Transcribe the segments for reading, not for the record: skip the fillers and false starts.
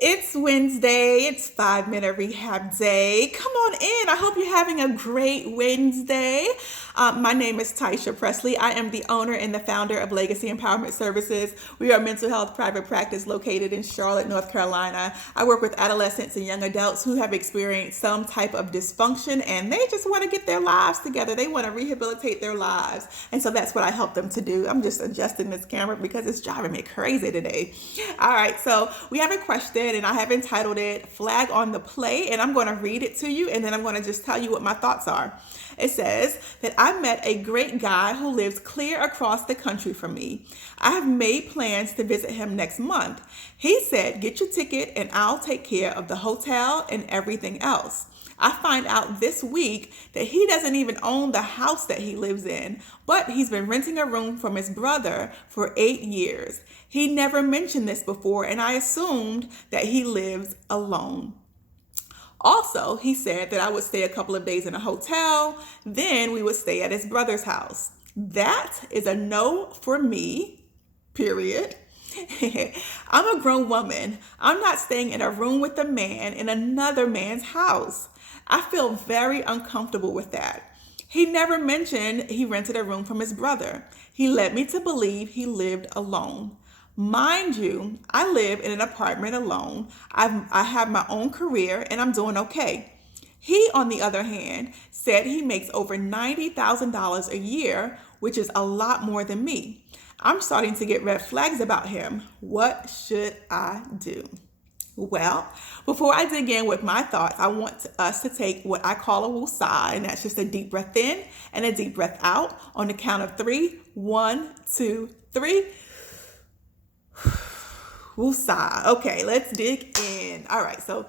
It's Wednesday. It's 5 minute rehab day. Come on in. I hope you're having a great Wednesday. My name is Taisha Presley. I am the owner and the founder of Legacy Empowerment Services. We are a mental health private practice located in Charlotte, North Carolina. I work with adolescents and young adults who have experienced some type of dysfunction and they just want to get their lives together. They want to rehabilitate their lives. And so that's what I help them to do. I'm just adjusting this camera because it's driving me crazy today. All right, so we have a question and I have entitled it Flag on the Play, and I'm going to read it to you and then I'm going to just tell you what my thoughts are. It says that I met a great guy who lives clear across the country from me. I have made plans to visit him next month. He said, get your ticket and I'll take care of the hotel and everything else. I find out this week that he doesn't even own the house that he lives in, but he's been renting a room from his brother for 8 years. He never mentioned this before, and I assumed that he lives alone. Also, he said that I would stay a couple of days in a hotel, then we would stay at his brother's house. That is a no for me, period. I'm a grown woman. I'm not staying in a room with a man in another man's house. I feel very uncomfortable with that. He never mentioned he rented a room from his brother. He led me to believe he lived alone. Mind you, I live in an apartment alone. I have my own career and I'm doing okay. He, on the other hand, said he makes over $90,000 a year, which is a lot more than me. I'm starting to get red flags about him. What should I do? Well, before I dig in with my thoughts, I want us to take what I call a woosah, and that's just a deep breath in and a deep breath out on the count of 3. 1, 2, 3. Woosah. Okay, let's dig in. All right, so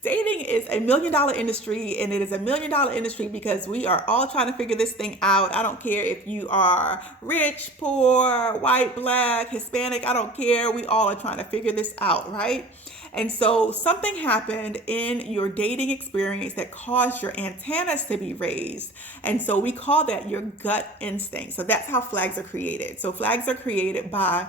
dating is a $1 million industry, and it is a $1 million industry because we are all trying to figure this thing out. I don't care if you are rich, poor, white, black, Hispanic, I don't care. We all are trying to figure this out, right? And so something happened in your dating experience that caused your antennas to be raised. And so we call that your gut instinct. So that's how flags are created. So flags are created by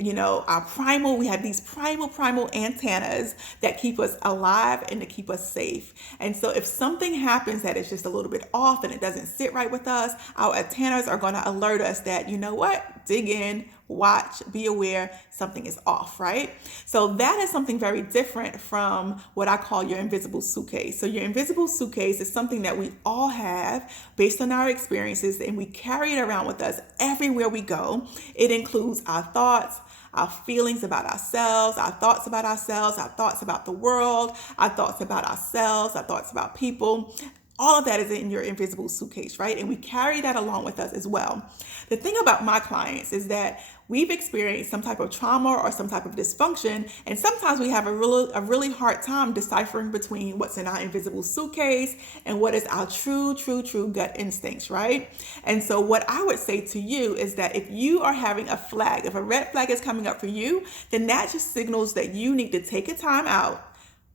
our primal, we have these primal antennas that keep us alive and to keep us safe. And so if something happens that is just a little bit off and it doesn't sit right with us, our antennas are going to alert us that, you know what, dig in, watch, be aware, something is off, right? So that is something very different from what I call your invisible suitcase. So your invisible suitcase is something that we all have based on our experiences, and we carry it around with us everywhere we go. It includes our thoughts, our feelings about ourselves, our thoughts about ourselves, our thoughts about the world, our thoughts about ourselves, our thoughts about people. All of that is in your invisible suitcase, right? And we carry that along with us as well. The thing about my clients is that we've experienced some type of trauma or some type of dysfunction, and sometimes we have a really hard time deciphering between what's in our invisible suitcase and what is our true gut instincts, right? And so what I would say to you is that if you are having a flag, if a red flag is coming up for you, then that just signals that you need to take a time out,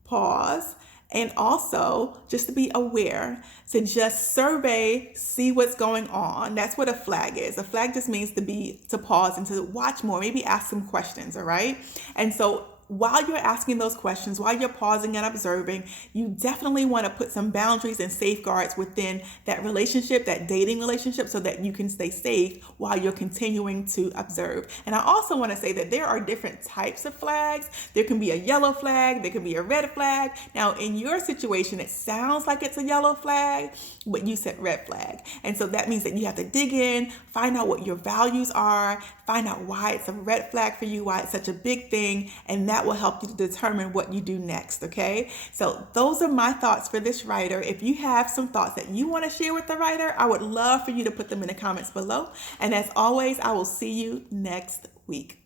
pause, and also just to be aware, to just survey, see what's going on. That's what a flag is. A flag just means to pause and to watch more, maybe ask some questions, all right? And so while you're asking those questions, while you're pausing and observing, you definitely want to put some boundaries and safeguards within that relationship, that dating relationship, so that you can stay safe while you're continuing to observe. And I also want to say that there are different types of flags. There can be a yellow flag, there can be a red flag. Now, in your situation, it sounds like it's a yellow flag, but you said red flag. And so that means that you have to dig in, find out what your values are, find out why it's a red flag for you, why it's such a big thing, and that will help you to determine what you do next, okay? So those are my thoughts for this writer. If you have some thoughts that you want to share with the writer, I would love for you to put them in the comments below. And as always, I will see you next week.